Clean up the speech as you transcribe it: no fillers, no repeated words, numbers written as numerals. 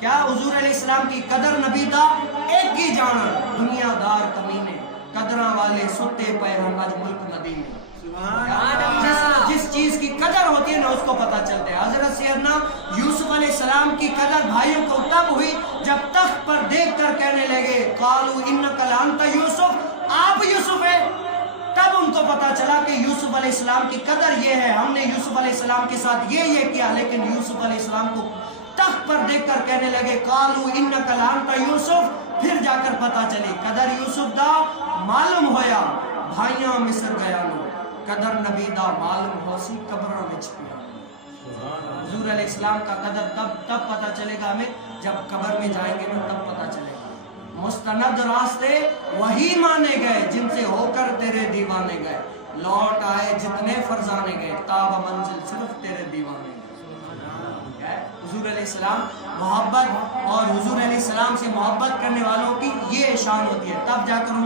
کیا حضور علیہ السلام کی قدر نبی دا ایک ہی جانا دنیا دار کمینے قدرہ والے ستے پیرن آج ملک مدینے جس چیز کی قدر ہوتی ہے نا اس کو پتہ چلتا ہے. حضرت سیدنا یوسف علیہ السلام کی قدر بھائیوں کو تب ہوئی جب تخت پر دیکھ کر کہنے لگے قالوا انک لانت یوسف آپ یوسف ہے. تب ان کو پتا چلا کہ یوسف علیہ السلام کی قدر یہ ہے ہم نے یوسف علیہ السلام کے ساتھ یہ کیا. لیکن یوسف علیہ السلام کو تخت پر دیکھ کر کہنے لگے قالوا انک لانت یوسف. پھر جا کر پتا چلی قدر یوسف دا معلوم ہویا بھائیاں مصر گیا نو قدر نبی دا معلوم ہو سی قبروں میں چھپیا. حضور علیہ السلام کا قدر تب پتا چلے گا ہمیں جب قبر میں جائیں گے نا تب پتا چلے گا. مستند راستے وہی مانے گئے جن سے ہو کر تیرے دیوانے گئے. لوٹ آئے جتنے فرزانے گئے تاب منزل صرف تیرے دیوانے گئے. حضور علیہ السلام محبت اور حضور علیہ السلام سے محبت کرنے والوں کی یہ شان ہوتی ہے. تب جا کر